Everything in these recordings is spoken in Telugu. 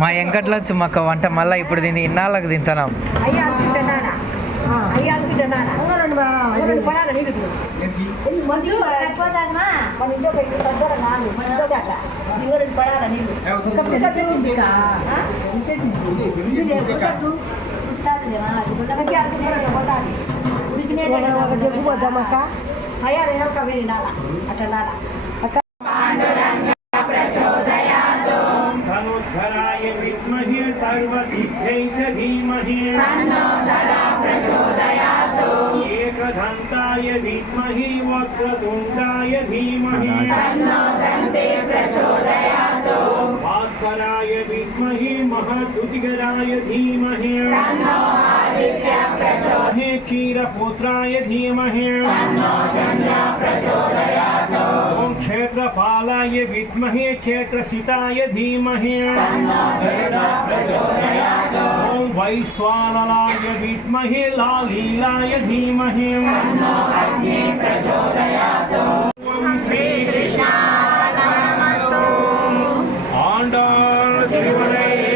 మా వెంకట్లో వచ్చి మాకు వంట మళ్ళీ ఇప్పుడు దీన్ని ఇన్నాళ్ళకి తింటున్నాం. धनुर्धराय विद्महे सर्वसिद्धै च धीमहि एकदन्ताय विद्महे वक्रतुण्डाय धीमहि भास्कराय विद्महे महद्युतिकराय धीमहि क्षीरपुत्राय धीमहि ॐ क्षेत्रपालाय विद्महे क्षेत्रसिताय धीमहि ॐ वैश्वानराय विद्महे लालीलाय धीमहि आण्डाळ तिरुवडैये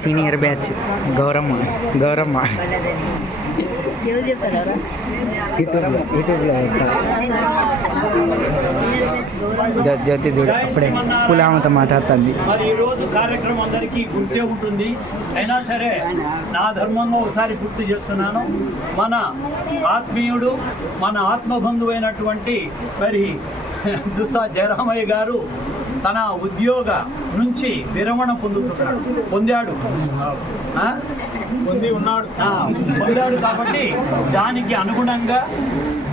సీనియర్ బ్యాచ్ గౌరమ్మ యూట్యూబ్లో జ్యోతి చూడు అప్పుడే పులామతో మాట్లాడుతుంది. మరి ఈరోజు కార్యక్రమం అందరికీ గుర్తే ఉంటుంది. అయినా సరే నా ధర్మంగా ఒకసారి గుర్తు చేస్తున్నాను. మన ఆత్మీయుడు మన ఆత్మబంధువైనటువంటి మరి దుస్సా జయరామయ్య గారు తన ఉద్యోగ నుంచి విరమణ పొందాడు కాబట్టి దానికి అనుగుణంగా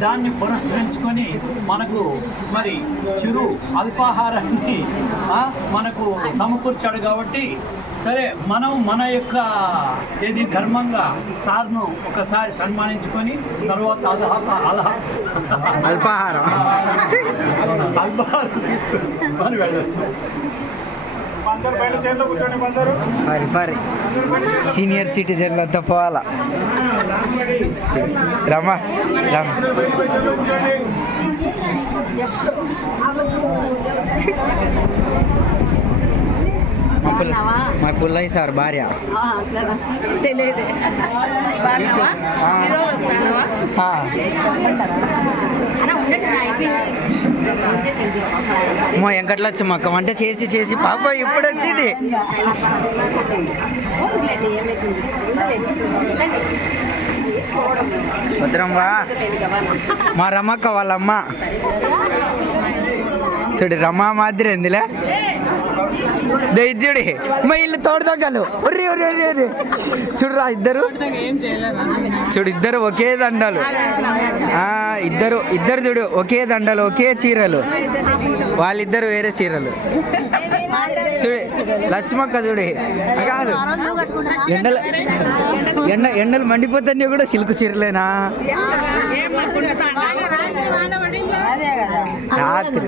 దాన్ని పురస్కరించుకొని మనకు మరి చిరు అల్పాహారాన్ని మనకు సమకూర్చాడు. కాబట్టి సరే మనం మన యొక్క ఏది ధర్మంగా సార్ను ఒకసారి సన్మానించుకొని తర్వాత అల్పాహారం తీసుకుని మనం వెళ్ళొచ్చు. మరి సీనియర్ సిటిజన్లంతా పోవాలా. రమా మా పుల్లయ్య సార్ భార్య. మా వెంకట్లో వచ్చి మాకు వంట చేసి పాప ఇప్పుడు వచ్చింది. భద్రంవా మా రమక్క వాళ్ళమ్మ చూడు రమా మాదిరి ఎందులే దైద్యుడి మా ఇల్లు తోడదగ్గలు చూడురా ఇద్దరు ఒకే దండలు ఇద్దరు చూడు ఒకే దండలు ఒకే చీరలు వాళ్ళిద్దరు వేరే చీరలు చూడు లక్ష్మక్క చూడు కాదు ఎండలు మండిపోతాయి కూడా సిల్క్ చీరలేనా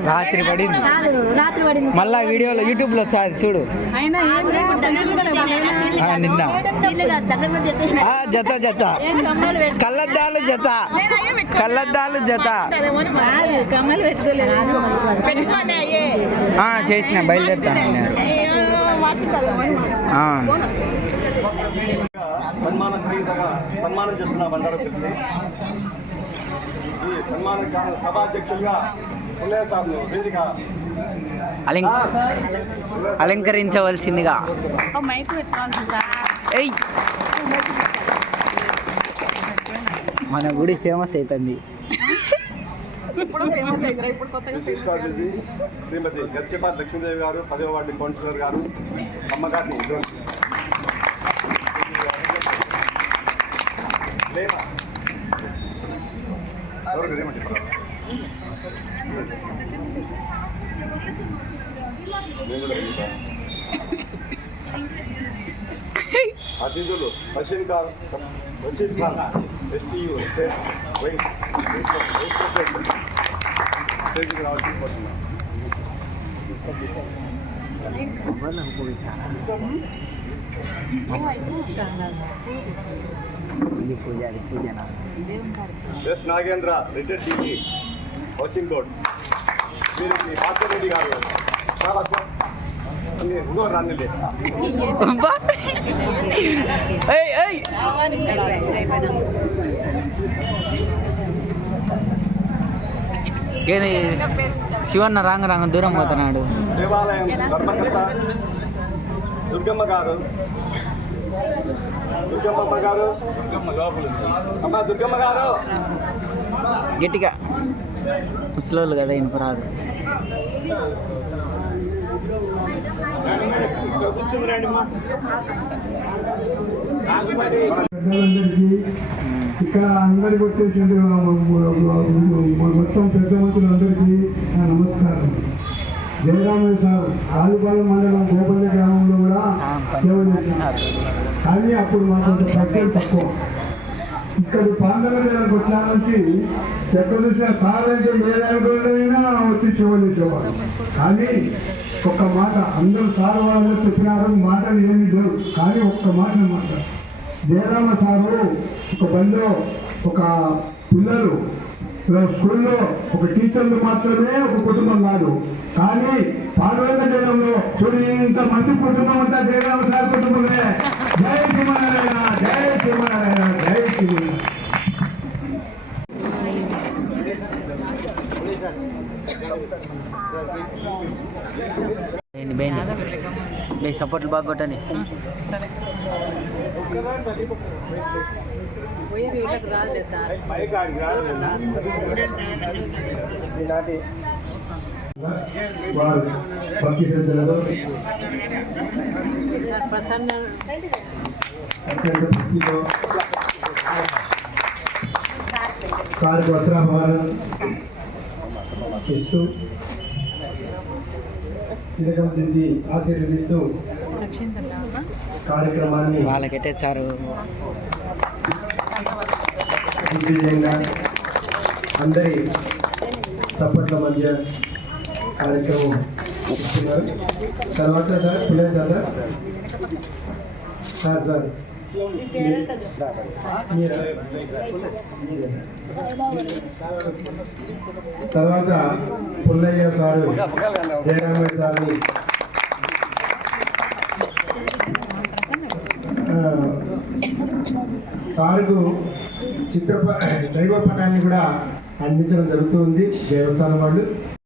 రాత్రి పడింది మళ్ళా వీడియోలో యూట్యూబ్లో చూడు నిన్న జత కళ్ళద్దాలు జత చేసిన బయలుదేరుతాను సన్మానం చేస్తున్నాం అందరూ కలిసి. ఈ సన్మాన సభాధ్యక్షులుగా అలంకరించవలసిందిగా మన గుడి ఫేమస్ అవుతుంది. శ్రీమతి గర్చేపాటి లక్ష్మీదేవి గారు 10వ వార్డు కౌన్సిలర్ గారు అమ్మగారిని అతిథులు రషీద్ ఖాన్ STU స్టేజ్కి రావాల్సి కోరుతున్నాను. S Nagendra retired DP housing board. మీరు మీ భాస్కర్ రెడ్డి గారు రానిలే అబ్బా. ఏయ్, ఏయ్. ఏది శివన్న రాంగ దూరం పోతున్నాడు. దేవాలయం ధర్మకర్త దుర్గమ్మ గారు. దుర్గమ్మ గారు అమ్మ దుర్గమ్మ గారు గట్టిగా ముసలోళ్ళు కదా ఇనుపరాదు. పెద్దలందరికీ ఇక్కడ అందరికి వచ్చేసింది మొత్తం పెద్ద మనుషులందరికీ నా నమస్కారం. జయరామయ్య సార్ ఆదిపాలెం మండలం గోపల్లి గ్రామంలో కూడా సేవ చేస్తున్నారు. కానీ అప్పుడు మాకు కొంత ప్రత్యేక తక్కువ. ఇక్కడ పాండవ జిల్లాకు వచ్చిన నుంచి ఎక్కడ చూసినా సార్ అంటే ఏ దానికైనా వచ్చి సేవ చేసేవారు. కానీ ఒక్క మాట అందరూ సార్ వాళ్ళు చెప్పినారు, మాటలు ఏమీ లేవు. కానీ ఒక్క మాట అన్నమాట, జయరామ సారు ఒక బండిలో ఒక పిల్లలు స్కూల్లో ఒక టీచర్లు మాత్రమే ఒక కుటుంబం కాదు. కానీ పార్వత జిల్లాలో చూడు ఇంతమంది కుటుంబం అంతా జయరామ సార్ కుటుంబమే. జై శ్రీమన్నారాయణ, జై శ్రీమన్నారాయణ, జై శ్రీమన్నారాయణ. సపోర్ట్లు బాగా కొట్టని. వారు భక్తి శ్రద్ధలతో అత్యంత భక్తితో సార్కి వస్త్రాభారం ఇస్తూ తిలకం దిద్ది ఆశీర్వదిస్తూ కార్యక్రమాన్ని వాళ్ళకైతే చారు దిగ్విజయంగా అందరి చప్పట్ల మధ్య కార్యక్రమం ఇస్తున్నారు. తర్వాత సార్ పులేసా సార్ సార్ సార్ తర్వాత పుల్లయ్య సారు జయరామయ్య సార్ని సార్కు దైవ పటాన్ని కూడా అందించడం జరుగుతుంది దేవస్థానం వాళ్ళు.